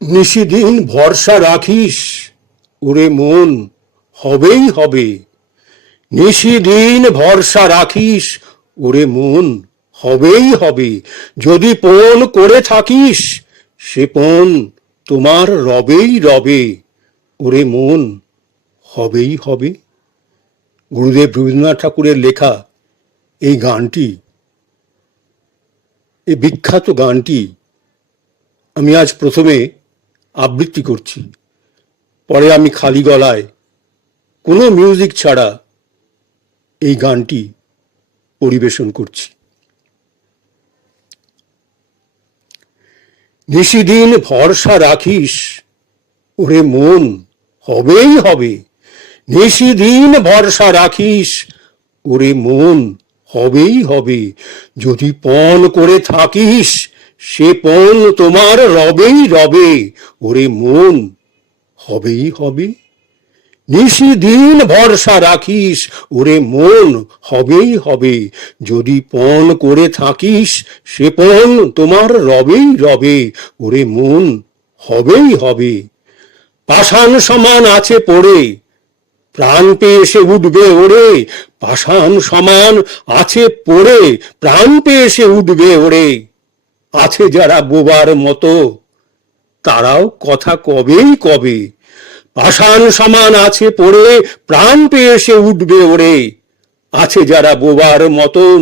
নিশিদিন ভরসা রাখিস ওরে মন, হবেই হবে। নিশিদিন ভরসা রাখিস ওরে মন, হবেই হবে। যদি পণ করে থাকিস সে পণ তোমার রবেই রবে। ওরে মন, হবেই হবে। গুরুদেব রবীন্দ্রনাথ ঠাকুরের লেখা এই গানটি, এই বিখ্যাত গানটি আমি আজ প্রথমে আবৃত্তি করছি, পরে আমি খালি গলায় কোনো মিউজিক ছাড়া এই গানটি পরিবেশন করছি। নিশিদিন ভরসা রাখিস ওরে মন, হবেই হবে। নিশিদিন ভরসা রাখিস ওরে মন, হবেই হবে। যদি পণ করে থাকিস সে পণ তোমার রবেই রবে। ওরে মন, হবেই হবে। নিশিদিন ভরসা রাখিস ওরে মন, হবেই হবে। যদি পণ করে থাকিস সে পণ তোমার রবেই রবে। ওরে মন, হবেই হবে। পাষাণ সমান আছে পড়ে প্রাণ পেয়ে সে উঠবে ওরে। পাষাণ সমান আছে পড়ে প্রাণ পেয়ে সে উঠবে ওরে। আছে যারা বোবার মতো তারাও কথা কবেই কবে। পাষাণ সমান আছে পড়ে প্রাণ পেয়ে সে উঠবে ওরে। আছে যারা বোবার মতন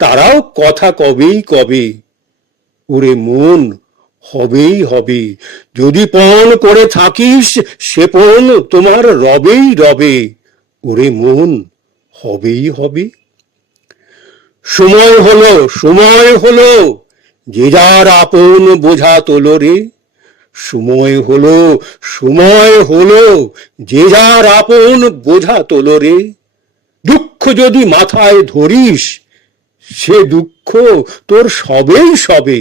তারাও কথা কবেই কবে। ওরে মন, হবেই হবে। যদি পণ করে থাকিস সে পণ তোমার রবেই রবে। ওরে মন, হবেই হবে। সময় হলো, সময় হলো, যে যার আপন বোঝা তোলো রে। সময় হলো, সময় হলো, যে যার আপন বোঝা তোলো রে। দুঃখ যদি মাথায় ধরিস সে দুঃখ তোর সবেই সবে।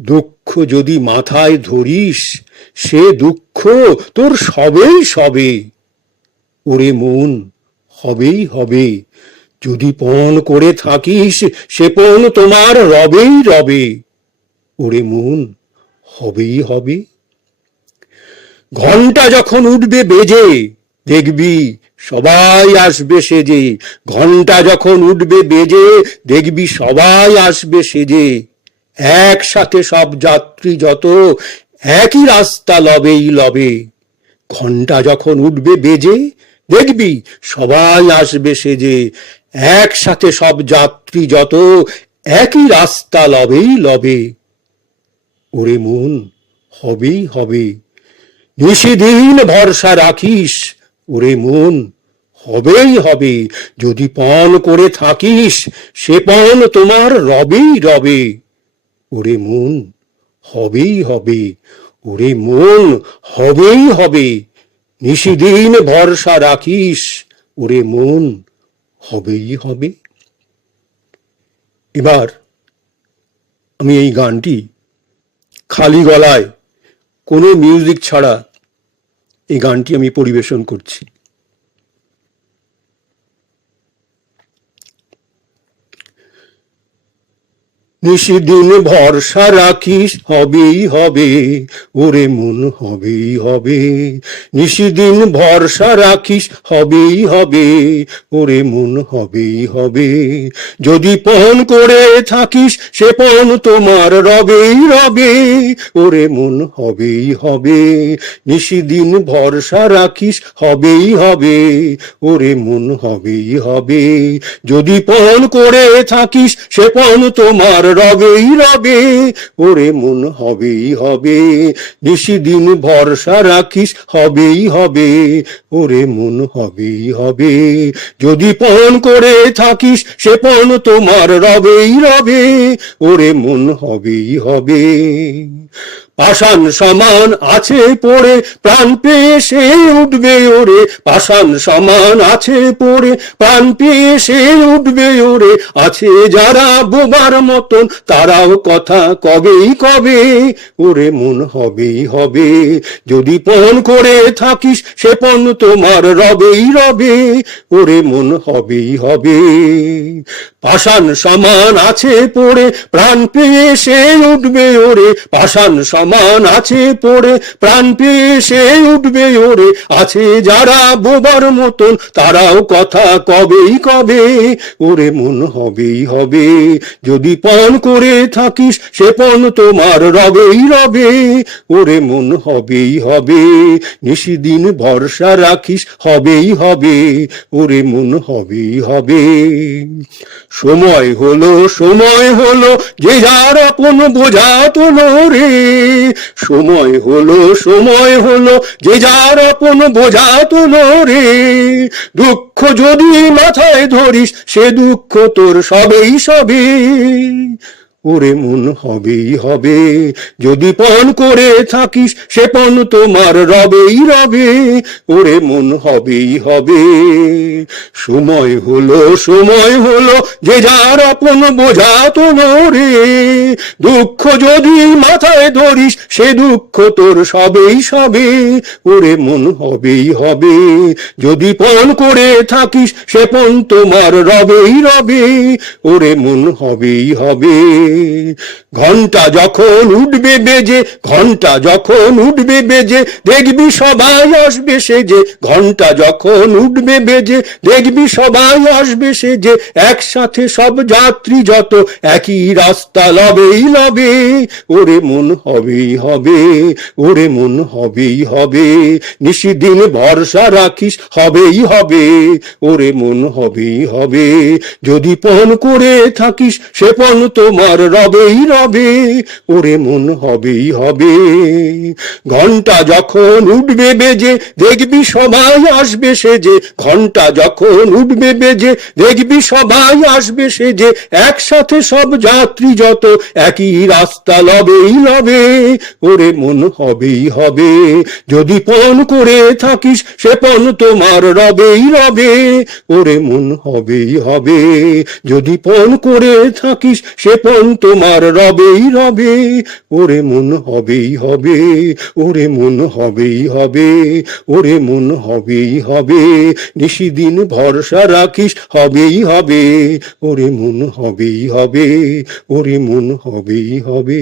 দুঃখ যদি মাথায় ধরিস সে দুঃখ তোর সবেই সবে। ওরে মন, হবেই হবে। যদি পণ করে থাকিস সে পণ তোমার রবেই রবে। ওরে মন, হবেই হবে। ঘন্টা যখন উঠবে বেজে দেখবি সবাই আসবে সেজে। ঘন্টা যখন উঠবে বেজে দেখবি সবাই আসবে সেজে। একসাথে সব যাত্রী যত একই রাস্তা লবেই লবে। ঘন্টা যখন উঠবে বেজে দেখবি সবাই আসবে সেজে। একসাথে সব যাত্রী যত একই রাস্তা লবেই লবে। ওরে মন, হবেই হবে। নিশিদিন ভরসা রাখিস ওরে মন, হবেই হবে। যদি পণ করে থাকিস সে পণ তোমার রবেই রবে। ওরে মন, হবেই হবে। ওরে মন, হবেই হবে। নিশিদিন ভরসা রাখিস ওরে মন, হবেই হবে। এবার আমি এই গানটি খালি গলায় কোনো মিউজিক ছাড়া এই গানটি আমি পরিবেশন করছি। নিশিদিন ভরসা রাখিস হবেই হবে। ওরে মন, হবেই হবে। নিশিদিন ভরসা রাখিস হবেই হবে। ওরে মন, হবেই হবে। যদি পণ করে থাকিস সে পণ তোমার রবেই রবে। ওরে মন, হবেই হবে। নিশিদিন ভরসা রাখিস হবেই হবে। ওরে মন, হবেই হবে। যদি পণ করে থাকিস সে পণ তোমার রবেই রবে। ওরে মন, হবেই হবে। নিশিদিন ভরসা রাখিস হবেই হবে। ওরে মন, হবেই হবে। যদি পণ করে থাকিস সে পণ তোমার রবেই রবে। ওরে মন, হবেই হবে। পাষাণ সমান আছে পড়ে প্রাণ পেয়ে সে উঠবে ওরে, পাষাণ সমান আছে পড়ে প্রাণ পেয়ে সে উঠবে ওরে, আছে যারা বোবার মতন তারাও কথা কবেই কবে, ওরে মন হবেই হবে, যদি পণ করে থাকিস সে পণ তোমার রবেই রবে, ওরে মন হবেই হবে। পাষাণ সমান আছে পড়ে প্রাণ পেয়ে সে উঠবে ওরে, পাষাণ সমান আছে পড়ে প্রাণ পেয়ে সে উঠবে ওরে, আছে যারা বোবার মতন তারাও কথা কবেই কবে, ওরে মন হবেই হবে, যদি পণ করে থাকিস সে পণ তোমার রবেই রবে, ওরে মন হবেই হবে, নিশিদিন ভরসা রাখিস হবেই হবে, ওরে মন হবেই হবে। সময় হলো যে যার আপন বোঝা তোলো রে, সময় হলো যে যার আপন বোঝা তোলো রে, দুঃখ যদি মাথায় ধরিস সে দুঃখ তোর সবেই সবে, ওরে মন হবেই হবে, যদি পণ করে থাকিস সে পণ তোমার রবেই রবে, ওরে মন হবেই হবে। সময় হলো যে যার আপন বোঝা তোলো রে, দুঃখ যদি মাথায় ধরিস সে দুঃখ তোর সবেই সবে, ওরে মন হবেই হবে, যদি পণ করে থাকিস সে পণ তোমার রবেই রবে, ওরে মন হবেই হবে। ঘন্টা যখন উঠবে বেজে, ঘন্টা যখন উঠবে বেজে, দেখবি সবাই আসবে সেজে, ঘন্টা যখন উঠবে বেজে দেখবি সবাই আসবে সেজে, একসাথে সব যাত্রী যত একই রাস্তা লবেই লবে, ওরে মন হবেই হবে, ওরে মন হবেই হবে, নিশিদিন ভরসা রাখিস হবেই হবে, ওরে মন হবেই হবে, যদি পণ করে থাকিস সে পণ তোমার রবেই রবে, ওরে মন হবেই হবে। ঘন্টা যখন উঠবে বেজে দেখবি সবাই আসবে সেজে, ঘন্টা যখন উঠবে বেজে দেখবি সবাই আসবে সেজে, একসাথে সব যাত্রী যত একই রাস্তা লবেই লবে, ওরে মন হবেই হবে, যদি পণ করে থাকিস সে পণ তোমার রবেই রবে, ওরে মন হবেই হবে, যদি পণ করে থাকিস সে পণ তোমার রবেই রবে, ওরে মন হবেই হবে, ওরে মন হবেই হবে, ওরে মন হবেই হবে, নিশিদিন ভরসা রাখিস হবেই হবে, ওরে মন হবেই হবে, ওরে মন হবেই হবে।